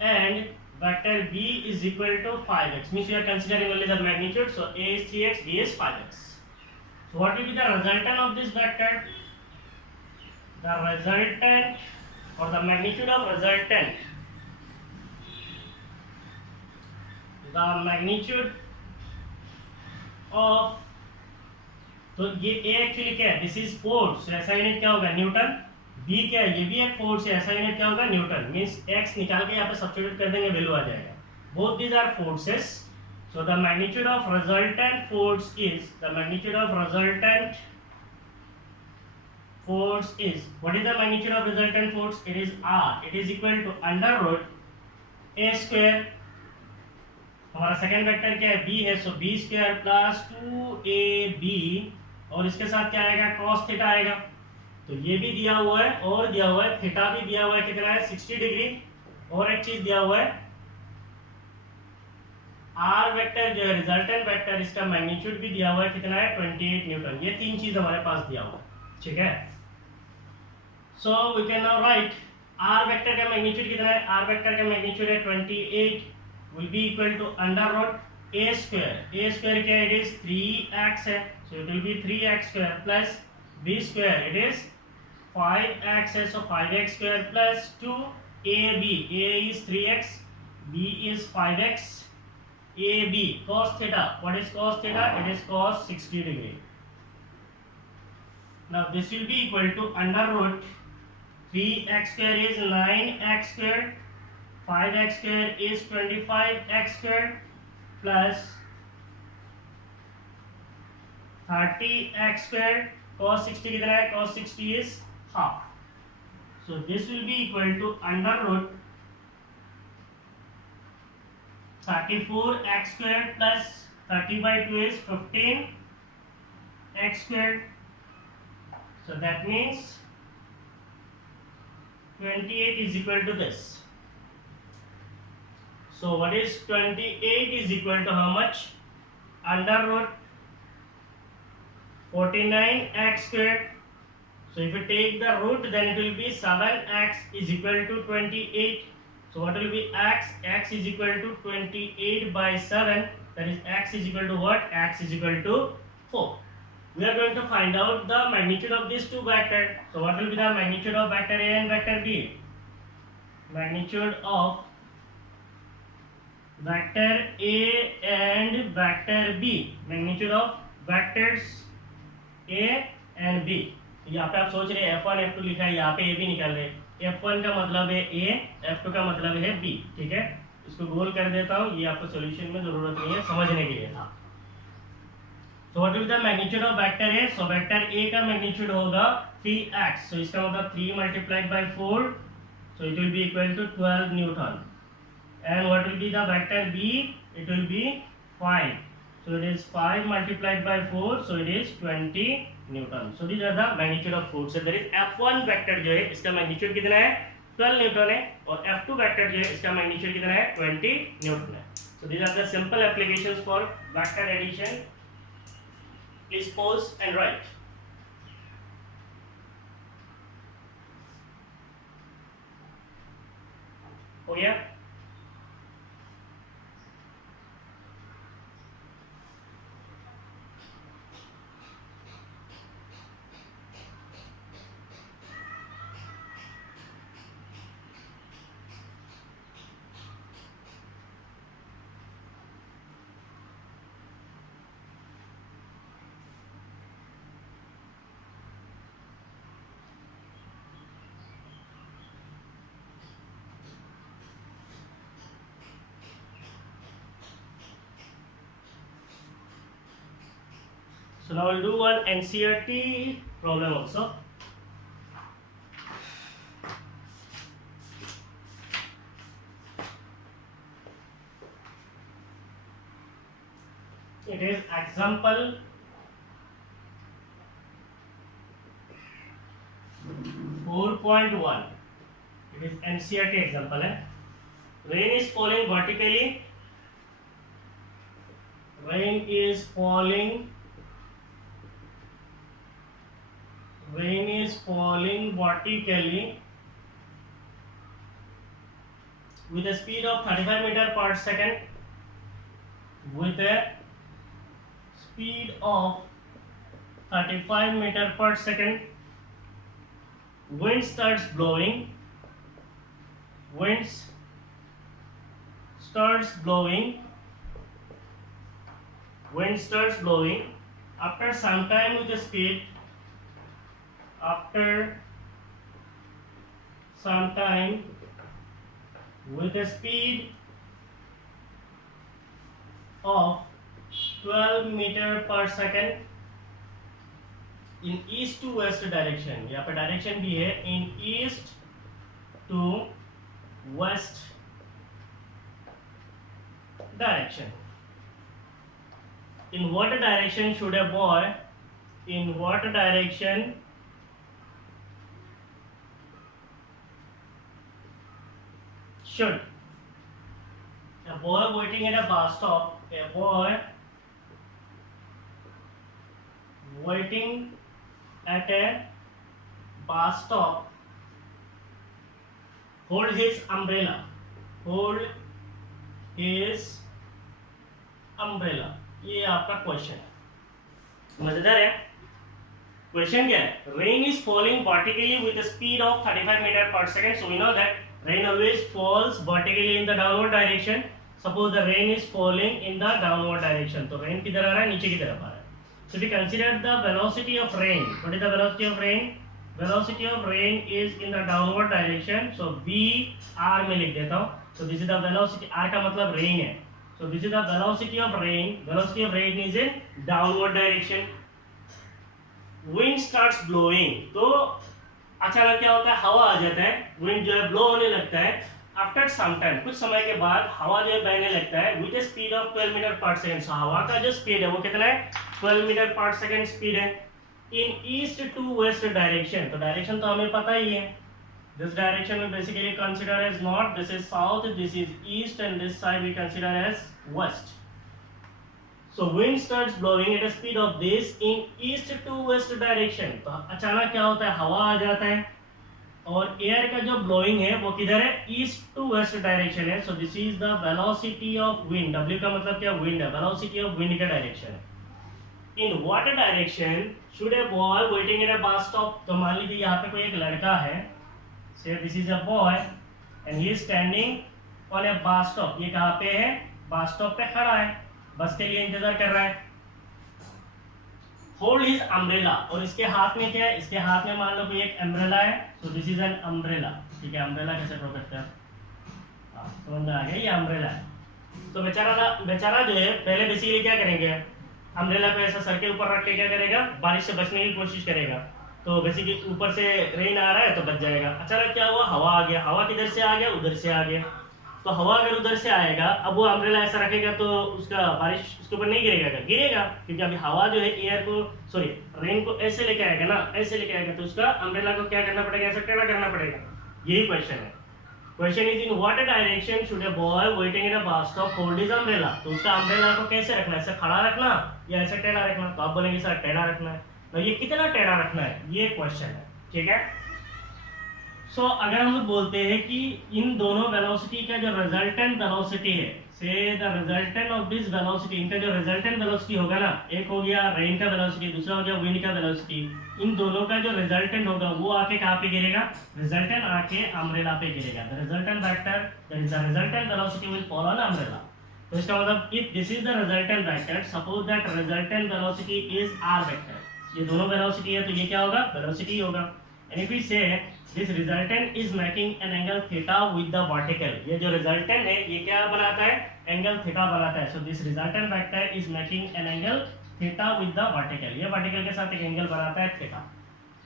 and vector B is equal to 5x. Means we are considering only the magnitude. So A is 3x, B is 5x. So what will be the resultant of this vector? The resultant or the magnitude of resultant. The magnitude of तो ये A actually क्या है? This is force. ऐसा unit क्या होगा? Newton. B क्या है? ये भी एक फोर्स है. ऐसा यूनिट क्या होगा? न्यूटन. मींस x निकाल के यहाँ पे सब्स्टिट्यूट कर देंगे, वैल्यू आ जाएगा. Both these are forces. So the magnitude of resultant force is what is the magnitude of resultant force? It is R. It is equal to under root a square. हमारा second vector क्या है? B है. So b square plus 2ab और इसके साथ क्या आएगा? cos theta आएगा. तो ये भी दिया हुआ है और दिया हुआ है थीटा भी दिया हुआ है. कितना है? 60 डिग्री. और एक चीज दिया हुआ है आर वेक्टर जो है रिजल्टेंट वेक्टर, इसका मैग्नीट्यूड भी दिया हुआ है. कितना है? 28 न्यूटन. ये तीन चीज हमारे पास दिया हुआ है. ठीक है. So we can now write R vector का मैग्नीट्यूड कितना है? आर वेक्टर का मैग्नीट्यूड है 28 will be equal to under root a square. A square क्या है? It is 3x है. So it will be 3x square plus b square. It is 5x है. So 5x square plus 2ab. A is 3x, b is 5x. AB cos theta. What is cos theta? It is cos 60 degree. Now this will be equal to under root 3x square is 9x square, 5x square is 25x square plus 30x square. Cos 60 कितना है? Cos 60 is half. So this will be equal to under root 34x square plus 30 by 2 is 15x square. So that means 28 is equal to this. So what is 28 is equal to how much? Under root 49x square. So if you take the root, then it will be 7x is equal to 28. So what will be x? X is equal to 28 by 7. That is x is equal to what? X is equal to 4. We are going to find out the magnitude of these two vectors. So what will be the magnitude of vector A and vector B? Magnitude of vector A and vector B. Magnitude of vectors A and B. यहाँ पे आप सोच रहे हैं F1 F2 लिखा है, यहाँ पे ए भी निकाल रहे हैं। F1 का मतलब है ए, F2 का मतलब है बी। ठीक है, इसको गोल कर देता हूँ, ये आपको सॉल्यूशन में जरूरत नहीं है, समझने के लिए था। तो what will the magnitude of vector A? So vector A का मैग्नीट्यूड होगा 3x, सो इसका मतलब 3 multiplied by 4, so it will be equal to 12 Newton. And what will be the vector b? It will be 5, so it is 5 multiplied by 4, so it is 20 Newton. So these are the magnitude of force. So there is F1 vector जो है इसका magnitude कितना है 12 Newton है, और F2 vector जो है इसका मैग्नीट्यूड कितना है 20 न्यूटन है. So these are the simple applications for vector addition. Please pause and write. हो गया? So now we'll do one NCERT problem also. It is example 4.1. It is NCERT example है. Rain is falling vertically. Rain is falling vertically with a speed of 35 meter per second. With a speed of 35 meter per second, wind starts blowing. Wind starts blowing. After some time with a speed of 12 meter per second in east to west direction. यहाँ पे direction भी है, in east to west direction. In what direction should a boy should a boy waiting at a bus stop, hold his umbrella. ये आपका question है, मजेदार है. Question क्या है? Rain is falling vertically with a speed of 35 meter per second. So we know that rain always falls vertically in the downward direction. Suppose the rain is falling in the downward direction. तो rain किधर आ रहा है? नीचे की तरफ आ रहा है. So we consider the velocity of rain. What is the velocity of rain? Velocity of rain is in the downward direction. So V R में लिख देता हूँ. So this is the velocity. R का मतलब rain है. So this is the velocity of rain. Velocity of rain is in downward direction. Wind starts blowing. तो अचानक क्या होता है? हवा आ जाता है. Wind जो है blow होने लगता है. After some time, कुछ समय के बाद हवा जो है बहने लगता है with a speed of 12 metre per second. So हवा का जो स्पीड है वो कितना है? 12 मीटर पर सेकंड स्पीड है. In east to west direction. तो डायरेक्शन तो हमें पता ही है. This direction we basically consider as north, this is south, this is east, and this side we consider as west. So wind starts blowing at a speed of this in east to west direction. तो अचानक क्या होता है? हवा आ जाता है, और air का जो ब्लोइंग है वो किधर है? ईस्ट टू वेस्ट डायरेक्शन है. So this is the velocity of wind. W का मतलब क्या? विंड है. वेलोसिटी ऑफ विंड का डायरेक्शन है. In what direction should a boy waiting at a bus stop? तो मान लीजिए यहाँ पे कोई एक लड़का है. Say this is a boy and he is standing on a bus stop. ये कहाँ पे है? बस स्टॉप पे खड़ा है, बस के लिए इंतजार कर रहा है. होल्ड हिज अम्ब्रेला, और इसके हाथ में क्या है, इसके हाथ में मान लो कोई एक अम्ब्रेला है, तो दिस इज एन अम्ब्रेला, ठीक है। अम्ब्रेला कैसे ड्रॉ करते हैं, समझ में आ गया, ये अम्ब्रेला है। तो बेचारा जो है पहले बेसिकली क्या करेंगे, अम्ब्रेला को ऐसा सर के ऊपर रख के क्या करेगा, बारिश से बचने की कोशिश करेगा। तो बेसिकली ऊपर से रेन आ रहा है तो बच जाएगा। अचानक क्या हुआ, हवा आ गया, हवा किधर से आ गया, उधर से आ गया। तो हवा अगर उधर से आएगा, अब वो अम्ब्रेला ऐसा रखेगा तो उसका बारिश उसके ऊपर नहीं गिरेगा क्या, गिरेगा, क्योंकि अभी हवा जो है एयर को सॉरी रेन को ऐसे लेके आएगा ना, ऐसे लेके आएगा, तो उसका अम्ब्रेला को क्या करना पड़ेगा, ऐसा टेढ़ा करना पड़ेगा। यही क्वेश्चन है। Question is in what direction should a boy waiting in a bus stop hold his umbrella. तो उसका अम्ब्रेला को कैसे रखना है, ऐसे खड़ा रखना या ऐसे टेढ़ा रखना। तो आप बोलेंगे सर टेढ़ा रखना है, तो ये कितना टेढ़ा रखना है, ये क्वेश्चन है, ठीक है। सो अगर हम लोग बोलते हैं कि इन दोनों वेलोसिटी का जो रिजल्टेंट वेलोसिटी है, से the resultant of this velocity, इनका जो रिजल्टेंट वेलोसिटी होगा ना, एक हो गया रेन का वेलोसिटी, दूसरा हो गया विंड का वेलोसिटी, इन दोनों का जो रिजल्टेंट होगा वो आके कहाँ पे गिरेगा, रिजल्टेंट आके अम्ब्रेला पे गिरेगा। The resultant vector that is the resultant velocity will follow on umbrella. तो इसका मतलब if this is the resultant vector, suppose that resultant velocity is R vector, ये दोनों वेलोसिटी है तो ये क्या होगा, वेलोसिटी होगा। एंड इफ वी से this resultant is making an angle theta with the vertical, ये जो रिजल्टेंट है ये क्या बनाता है, एंगल थीटा बनाता है। So this resultant vector is making an angle theta with the vertical, ये वर्टिकल के साथ एक एंगल बनाता है थीटा।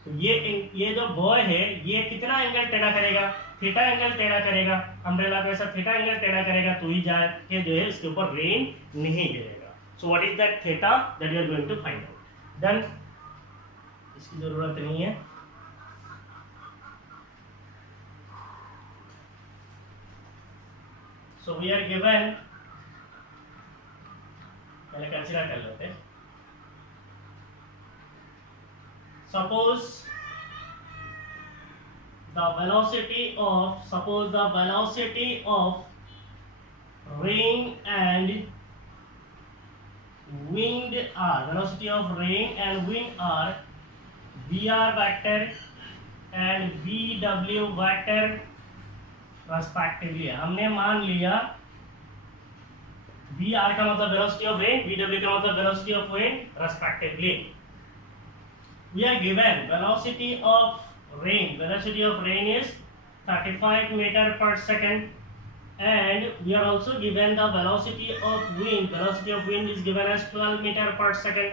तो ये जो बॉय है ये कितना एंगल टेढ़ा करेगा, थीटा एंगल टेढ़ा करेगा, अम्ब्रेला को ऐसा थीटा एंगल टेढ़ा करेगा, तो ही जाके जो है इसके ऊपर रेन नहीं गिरेगा। So what is that theta that you are going to find out. Done, इसकी जरूरत नहीं है। So we are given, पहले कंसीडर कर लेते हैं। Suppose the velocity of rain and wind are, velocity of rain and wind are vr vector and vw vector respectively. हमने मान लिया वी आर का मतलब velocity of rain, V W का मतलब velocity of wind respectively. We are given velocity of rain is 35 metre per second, and we are also given the velocity of wind is given as 12 metre per second.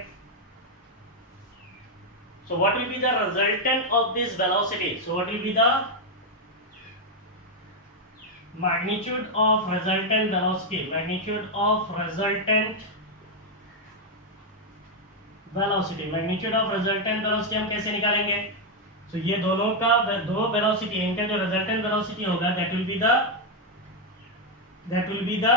So what will be the resultant of this velocity, so what will be the magnitude of resultant velocity हम कैसे निकालेंगे। तो ये दोनों का दो velocity, इनका जो रिजल्टेंट वेलोसिटी होगा दैट विल बी द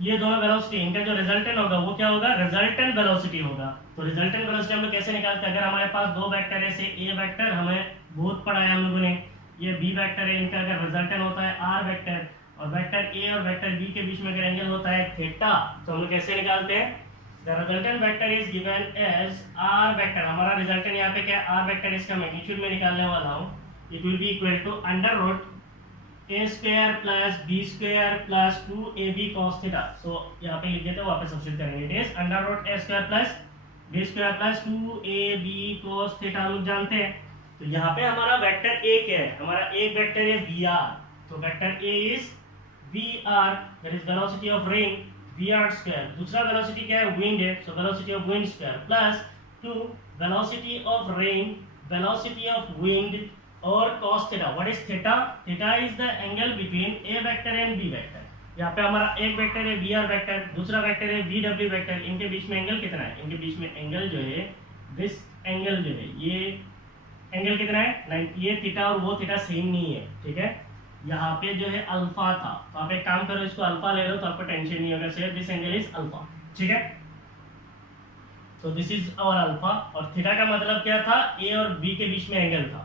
ये दोनों वेलोसिटी, इनका जो रिजल्टेंट होगा वो क्या होगा, रिजल्टेंट वेलोसिटी होगा। तो रिजल्टेंट वेलोसिटी हम लोग कैसे निकालते हैं, अगर हमारे पास दो वेक्टर है, से ए वेक्टर हमें बहुत पढ़ा है हम लोगों ने, ये बी वेक्टर है, इनका अगर रिजल्टेंट होता है आर वेक्टर, और वेक्टर ए और वेक्टर बी के बीच में अगर एंगल होता है थीटा, तो हम लोग कैसे निकालते हैं, the resultant vector is given as R vector. हमारा रिजल्टेंट यहाँ पे क्या है, आर वेक्टर, इसका मैग्नीट्यूड में निकालने वाला हूँ। It will be equal to under root a square plus b square plus 2ab cos theta. So यहाँ पे लिख देते हैं, वापस सब्स्टिट्यूट करेंगे, it is under root a square plus b square plus 2ab cos theta हम लोग जानते हैं। तो यहाँ पे हमारा वेक्टर ए क्या है, हमारा एक वेक्टर है वी आर, तो vector A is V R, that is velocity of rain V R square. दूसरा वेलोसिटी क्या है, विंड है, so velocity of wind square plus 2 velocity of rain, velocity of wind और cos theta. What is theta, theta is the angle between A vector and B vector. यहाँ पे हमारा एक vector है वी आर वेक्टर, दूसरा vector है V W vector, इनके बीच में एंगल कितना है, इनके बीच में एंगल जो है, दिस एंगल जो है, ये एंगल कितना है 90, ये थीटा और वो थीटा सेम नहीं है, ठीक है। यहाँ पे जो है अल्फा था, तो आप एक काम करो, इसको अल्फा ले लो तो आपको टेंशन नहीं होगा, सिर्फ दिस एंगल इज अल्फा, ठीक है। तो दिस इज आवर अल्फा, और थीटा का मतलब क्या था, ए और बी के बीच में एंगल था।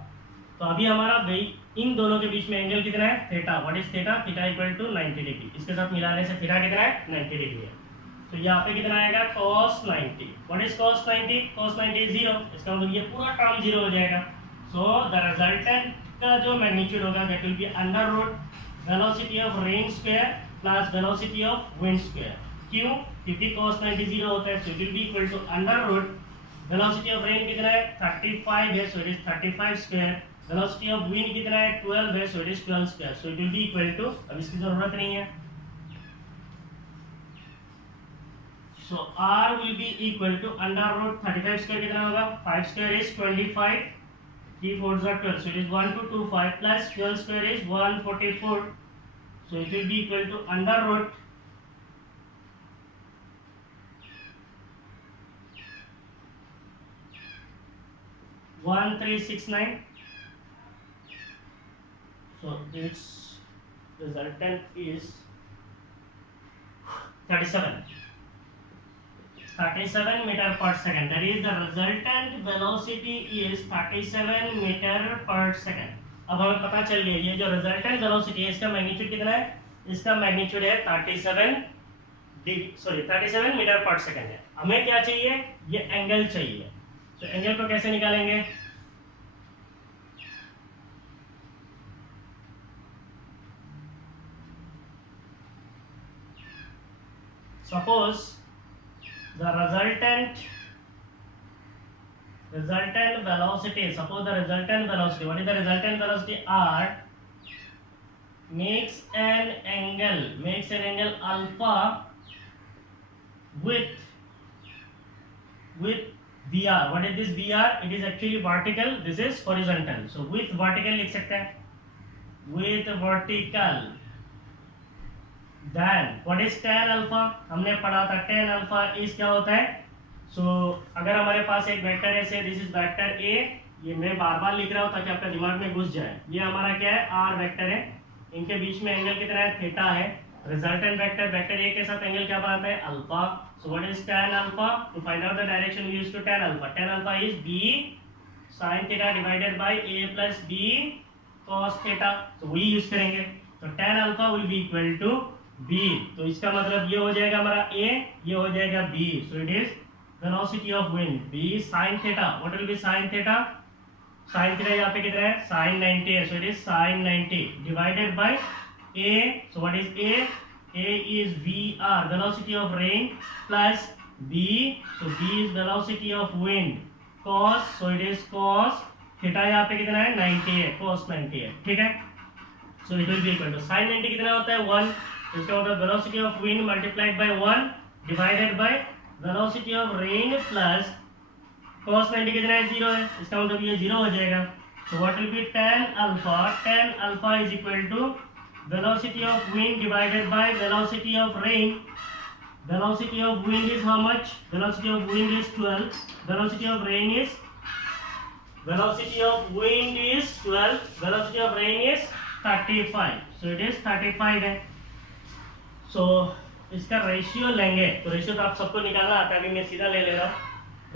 तो अभी हमारा इन दोनों के बीच में एंगल कितना है, theta. What is theta, theta equal to 90 degree. इसके साथ मिलाने से थीटा कितना है, 90 डिग्री है। तो यहाँ पे कितना आएगा, cos 90। What is cos 90, cos 90 is 0, इसका मतलब ये पूरा टर्म 0 हो जाएगा। सो द रिजल्टेंट का जो मैग्नीट्यूड होगा that will be under root velocity of rain square plus velocity of wind square. क्यों, क्योंकि cos 90 0 होता है, so it will be equal to under root velocity of rain कितना है 35 है, so it is 35 square. Velocity of wind कितना है 12 है, so it is 12 square. So it will be equal to, अब इसकी जरूरत नहीं है, so r will be equal to under root 35 square कितना होगा 5 square is 25, 3 4s are 12, so it is 1225 plus 12 square is 144, so it will be equal to under root 1369, so its resultant is 37 meter per second, that is the resultant velocity is 37 meter per second। अब हमें पता चल गया ये जो resultant velocity है इसका magnitude कितना है, इसका मैग्नीट्यूड है 37 मीटर पर सेकंड है। हमें क्या चाहिए, ये एंगल चाहिए, तो एंगल को कैसे निकालेंगे, suppose the resultant velocity, suppose the resultant velocity, what is the resultant velocity, r makes an angle alpha with vr। what is this vr, it is actually vertical, this is horizontal, so with vertical लिख सकते हैं, with vertical, then what is tan alpha, हमने पढ़ा था tan alpha is क्या होता है, so अगर हमारे पास एक वेक्टर है, से दिस इज वेक्टर a, ये मैं बार बार लिख रहा हूँ ताकि आपका दिमाग में घुस जाए, ये हमारा क्या है r वेक्टर है, इनके बीच में एंगल कितना है थीटा है, रिजल्टेंट वेक्टर a के साथ एंगल क्या बनाता है alpha, so what is tan alpha, to find out the direction we use to tan alpha is b sin theta divided by a plus b cos theta, so वही use करेंगे, तो tan alpha will be equal to b, तो इसका मतलब ये हो जाएगा हमारा a, ये हो जाएगा b, so it is velocity of wind b sin theta, what will be sin theta, sin theta यहाँ पे कितना है sin 90 है, so it is sin 90 divided by a, so what is a is vr velocity of rain plus b, so b is velocity of wind, cos, so it is cos theta यहाँ पे कितना है 90 है, cos 90 है, ठीक है, so it will be equal to sin 90 कितना होता है 1, तो इसका मतलब velocity of wind multiplied by 1 divided by velocity of rain plus cos 90 कितना है 0 है, इसका मतलब ये 0 हो जाएगा, so what will be tan alpha is equal to velocity of wind divided by velocity of rain, velocity of wind is how much, velocity of wind is 12, velocity of rain is 12, velocity of rain is 35, so it is 35 है, so इसका ratio लेंगे, तो ratio तो आप सबको निकालना आता है, अभी मैं सीधा ले ले रहा हूँ,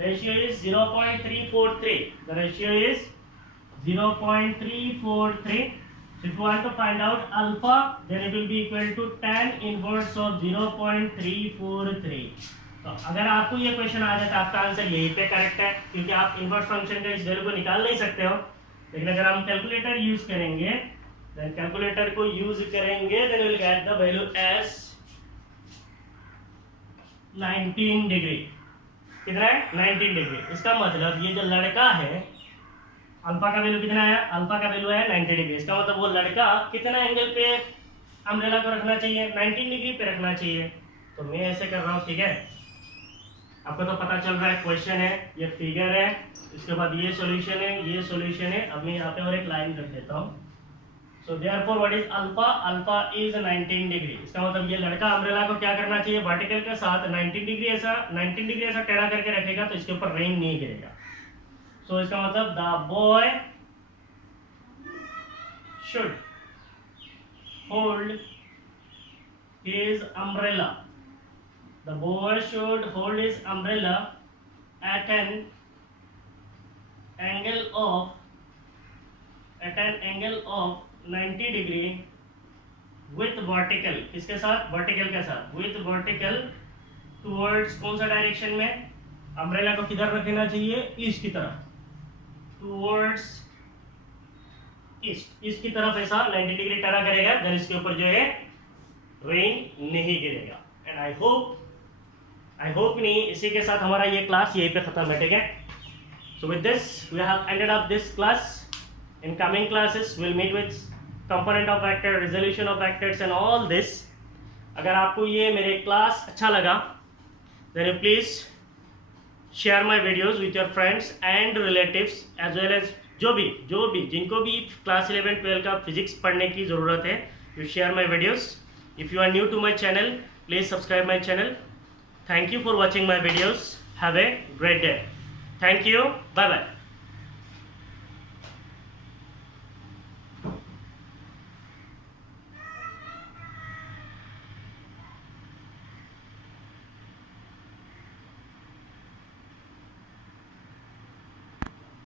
ratio is 0.343, the ratio is 0.343, so if you want to find out alpha then it will be equal to tan inverse of 0.343, तो अगर आपको ये क्वेश्चन आ जाता है आपका आंसर यही पे करेक्ट है, क्योंकि आप इनवर्स फंक्शन का इस वैल्यू को निकाल नहीं सकते हो, लेकिन अगर हम कैलकुलेटर यूज करेंगे then कैलकुलेटर को यूज करेंगे then we'll get the value as 19 degree, कितना है 19 डिग्री, इसका मतलब ये जो लड़का है अल्फा का वैल्यू कितना है, अल्फा का वैल्यू है 90 डिग्री, इसका मतलब वो लड़का कितना एंगल पे अम्ब्रेला को रखना चाहिए 19 डिग्री पे रखना चाहिए, तो मैं ऐसे कर रहा हूँ, ठीक है, आपको तो पता चल रहा है क्वेश्चन है, ये फिगर है, इसके बाद ये सॉल्यूशन है, अब मैं यहाँ पे और एक लाइन रख देता हूँ, so therefore what is alpha is 19 degree, इसका मतलब ये लड़का अम्ब्रेला को क्या करना चाहिए वर्टिकल के साथ 19 डिग्री ऐसा टेढ़ा करके रखेगा तो इसके ऊपर रेन नहीं गिरेगा, so इसका मतलब the boy should hold his umbrella, the boy should hold his umbrella at an angle of 90 degree with vertical, किसके साथ वर्टिकल के साथ, with vertical towards कौन सा डायरेक्शन में, अम्ब्रेला को किधर रखना चाहिए ईस्ट की तरफ, towards ईस्ट की तरफ ऐसा 90 डिग्री टर्न करेगा, देन इसके ऊपर जो है रेन नहीं गिरेगा, and I hope I hope नहीं, इसी के साथ हमारा ये क्लास यहीं पे ख़त्म है, ठीक है। So with this we have ended up this class. In coming classes we'll meet with component of vector, resolution of vectors and all this. अगर आपको ये मेरे क्लास अच्छा लगा then you please share my videos with your friends and relatives as well as जो भी जिनको भी क्लास 11 12 का फिजिक्स पढ़ने की ज़रूरत है, you share my videos. If you are new to my channel, please subscribe my channel. Thank you for watching my videos. Have a great day. Thank you. Bye bye.